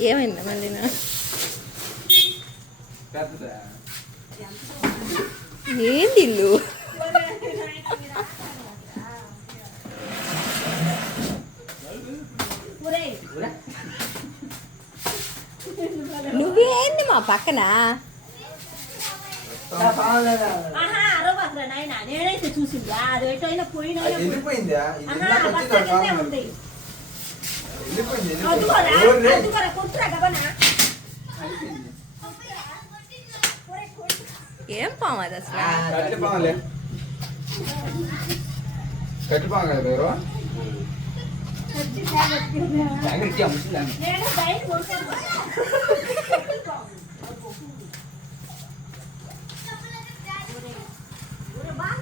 ఏమైందా మళ్ళీ ఏంటి ఇల్లు నువ్వేంది మా పక్కన నేనైతే చూసిందా అది ఎటైనా పోయినా ఏం పాము అది అసలు కట్టిపాము కదా ఎవరు నేను బయట